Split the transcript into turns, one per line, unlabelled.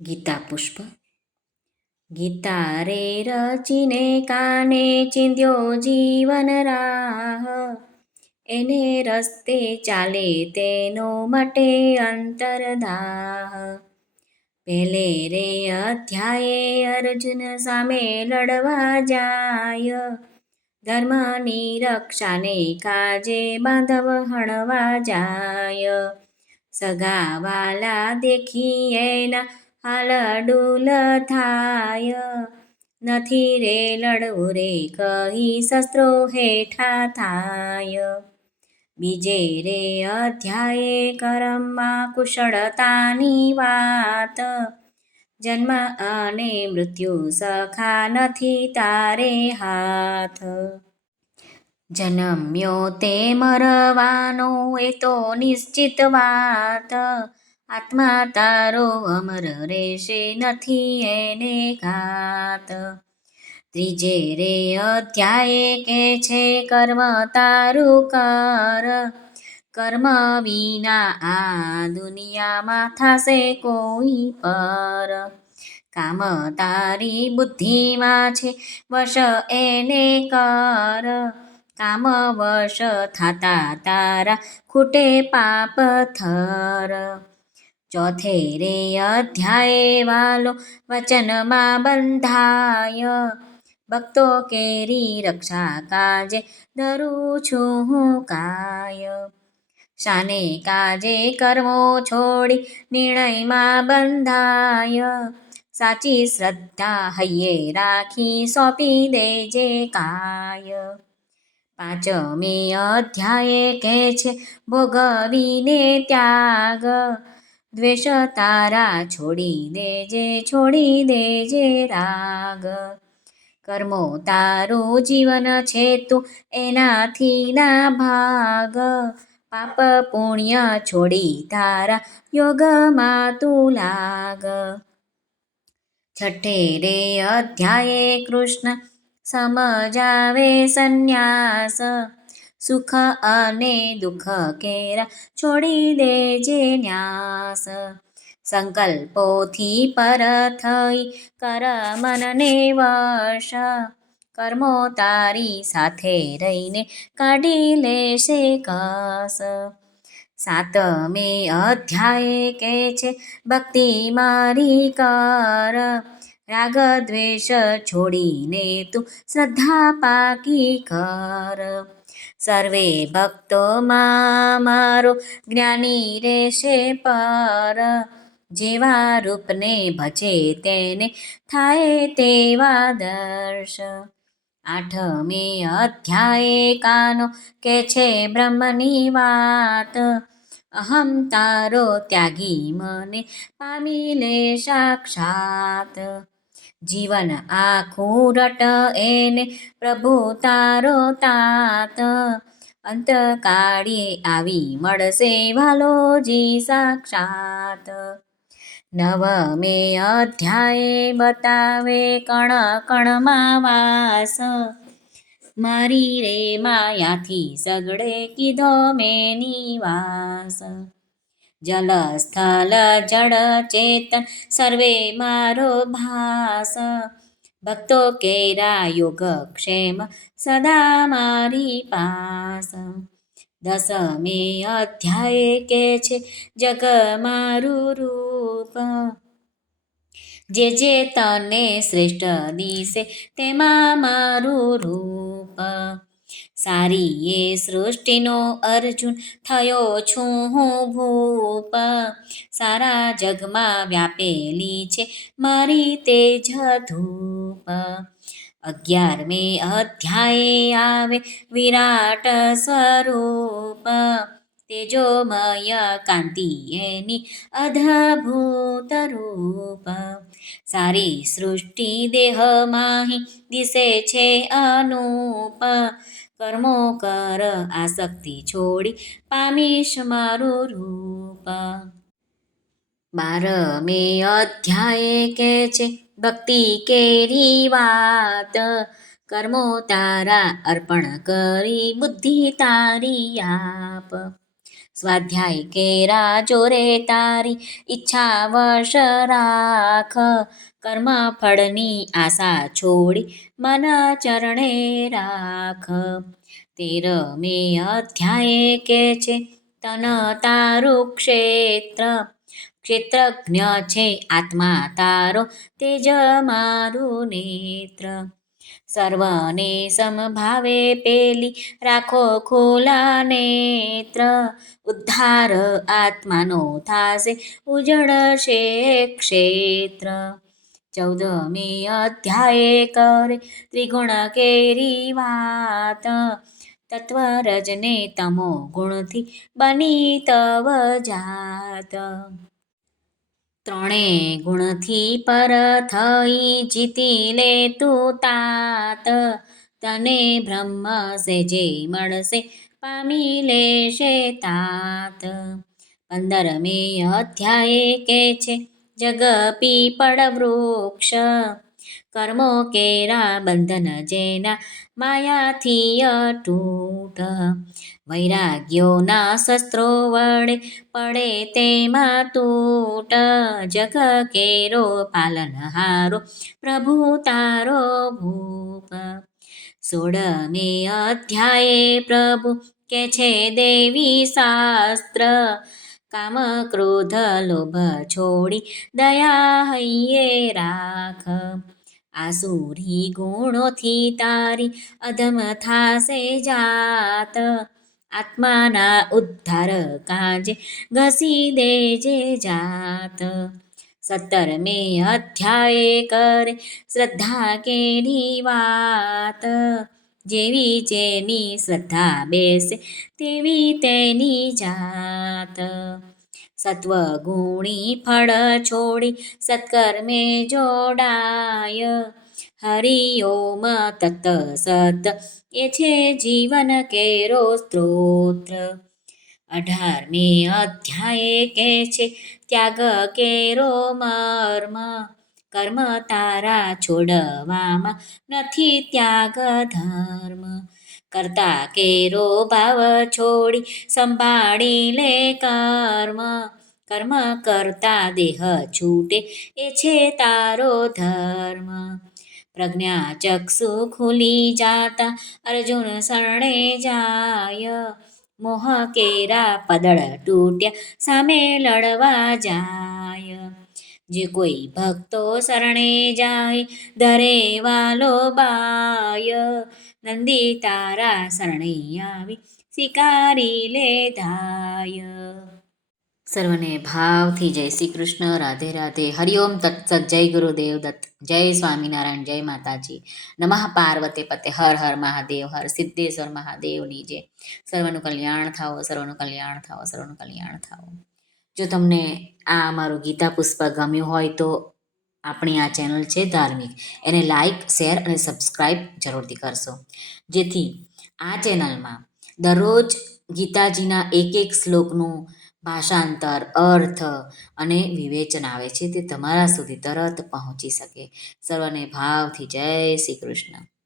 ગીતા પુષ્પ ગીતા રે રચીને કાને ચિંધ્યો જીવન રાહ એને રસ્તે ચાલે તેનો મટે અંતરદાહ પેલે રે અધ્યાયે અર્જુન સામે લડવા જાય ધર્મની રક્ષાને કાજે બાંધવ હણવા જાય સગાવાલા દેખી એના હાલ ડુલ થાય. નથી રે લડવું રે, કહી શસ્ત્રો હેઠા થાય. બીજે રે અધ્યાયે કરમમાં કુશળતાની વાત. જન્મ અને મૃત્યુ સખા નથી તારે હાથ. જન્મ્યો તે મરવાનો, એ તો નિશ્ચિત વાત. આત્મા તારો અમર રહેશે નથી એને ઘાત. ત્રીજે રે અધ્યાય કે છે કર્મ તારું કર. કર્મ વિના આ દુનિયામાં થશે કોઈ પર. કામ તારી બુદ્ધિમાં છે, વશ એને કર. કામ વશ થાતા તારા ખૂટે પાપ થર. ચોથે રે અધ્યાય વાલો વચનમાં બંધાય ભક્તો કેરી રક્ષા કાજે ધરું છું હું કાય શાને કાજે કર્મો છોડી નિર્ણયમાં બંધાય સાચી શ્રદ્ધા હૈયે રાખી સોંપી દેજે કાય પાંચમી અધ્યાય કે છે ભોગવીને ત્યાગ દ્વેષ તારા છોડી દેજે છોડી દેજે રાગ. કર્મો તારું જીવન છે તું એનાથી ના ભાગ. પાપ પુણ્ય છોડી તારા યોગમાં તું લાગ. છઠ્ઠે રે અધ્યાયે કૃષ્ણ સમજાવે સંન્યાસ. સુખ અને દુઃખ કેરા છોડી દેજે ન્યાસ. સંકલ્પોથી પર થઈ કર મનને વશ. કર્મો તારી સાથે રહીને કાઢી લેશે કસ. સાતમે અધ્યાય કે છે, ભક્તિ મારી કર. રાગ દ્વેષ છોડીને તું શ્રદ્ધા પાકી કર. સર્વે ભક્તોમાં મારો જ્ઞાની રહેશે પર. જેવા રૂપને ભજે તેને થાય તેવા દર્શ. આઠમે અધ્યાય કાનો કે છે બ્રહ્મની વાત. અહમ તારો ત્યાગી મને પામી લે સાક્ષાત. જીવન આખું રટ એને પ્રભુ તારો તાત. અંતકાળીએ આવી મળશે વાલોજી સાક્ષાત. નવમે અધ્યાય બતાવે કણ કણમાં વાસ. મારી રે માયાથી સગડે કીધો મેં નિવાસ. જલ સ્થલ જળ ચેતન સર્વે મારો ભાસ ભક્તો કેરા યોગ ક્ષેમ સદા મારી પાસ દસમે અધ્યાય કે છે જગ મારું રૂપ જે જે તને શ્રેષ્ઠ દિશે તેમાં મારું રૂપ સારી એ સૃષ્ટિનો અર્જુન થયો છું હું ભૂપ. સારા જગમાં વ્યાપેલી છે મારી તેજ ધૂપ. અગિયારમે અધ્યાય આવે વિરાટ સ્વરૂપ. તેજોમય કાંતિ એની અધભૂત રૂપ. સારી સૃષ્ટિ દેહમાહી દિશે છે અનુપ. કર્મો કર, આસક્તિ છોડી પામીશ મારું રૂપ. બારમે અધ્યાય કે છે, ભક્તિ કેરી વાત. કર્મો તારા અર્પણ કરી, બુદ્ધિ તારી આપ. સ્વાધ્યાય કેરા જોરે તારી, ઈચ્છા વશ રાખ. કર્મ ફળની આશા છોડી મન ચરણે રાખ. તેર મે અધ્યાય કે છે, તન તારું ક્ષેત્ર. ક્ષેત્રજ્ઞ છે આત્મા તારો, તેજ મારું નેત્ર. સર્વને સમભાવે પેલી રાખો ખોલા નેત્ર. ઉદ્ધાર આત્માનો થાશે, ઉજળશે ક્ષેત્ર. ચૌદમી અધ્યાય કરે ત્રિગુણ કેરી વાત તત્વરજને તમો ગુણથી બની તવ જાત ત્રણે ગુણથી પર થઈ જીતી લે તું તાત તને બ્રહ્મ સેજે મળશે પામી લેશે તાત પંદરમી અધ્યાય કે છે જગ વૃક્ષ કર્મો કેરા બંધન જેના માયાથી અટૂટ વૈરાગ્યોના શસ્ત્રો વડે પડે તેમાં તૂટ જગ કેરો પાલનહારો પ્રભુ તારો ભૂપ સોળમે અધ્યાય પ્રભુ કે છે દેવી શાસ્ત્ર કામ ક્રોધ લોભ છોડી દયા હૈયે રાખ. આસુરી ગુણોથી તારી અધમ થાશે જાત. આત્માના ઉદ્ધાર કાજે ઘસી દેજે જાત. સત્તર મે અધ્યાય કરે શ્રદ્ધા કેની વાત. જેવી જેની શ્રદ્ધા બેસે, તેવી તેની જાત. સત્વગુણી ફળ છોડી, સત્કર્મે જોડાય. હરિઓમ તત સત એ છે જીવન કેરો સ્ત્રોત્ર અઢારમી અધ્યાય કે છે, ત્યાગ કેરો મર્મ. કર્મ તારા છોડવામાં નથી ત્યાગ ધર્મ. કરતા કેરો ભાવ છોડી સંભાળી લે કર્મ. કર્મ કરતા દેહ છૂટે એ છે તારો ધર્મ. પ્રજ્ઞા ચક્ષુ ખુલી જાતા અર્જુન શરણે જાય. મોહ કેરા પદળ તૂટ્યા સામે લડવા જાય. જે કોઈ ભક્તો શરણે જાય દરે વાલો બાય. નંદી તારા શરણે આવી સ્વીકારી લે ધાય. સર્વને ભાવથી જય શ્રી કૃષ્ણ, રાધે રાધે. હરિઓમ તત્સત જય ગુરુદેવ દત્ત, જય સ્વામિનારાયણ, જય માતાજી. નમઃ પાર્વતે પતે, હર હર મહાદેવ, હર સિદ્ધેશ્વર મહાદેવની જય. સર્વનું કલ્યાણ થાઓ, સર્વનું કલ્યાણ થાઓ, સર્વનું કલ્યાણ થાઓ. જો તમને આ અમારું ગીતા પુષ્પ ગમ્યું હોય તો આપણી આ ચેનલ છે ધાર્મિક. એને લાઈક, શેર અને સબસ્ક્રાઈબ જરૂરથી કરશો. જેથી આ ચેનલમાં દરરોજ ગીતાજીના એક એક શ્લોકનું ભાષાંતર, અર્થ અને વિવેચન આવે છે તે તમારા સુધી તરત પહોંચી શકે. સર્વને ભાવથી જય શ્રી કૃષ્ણ.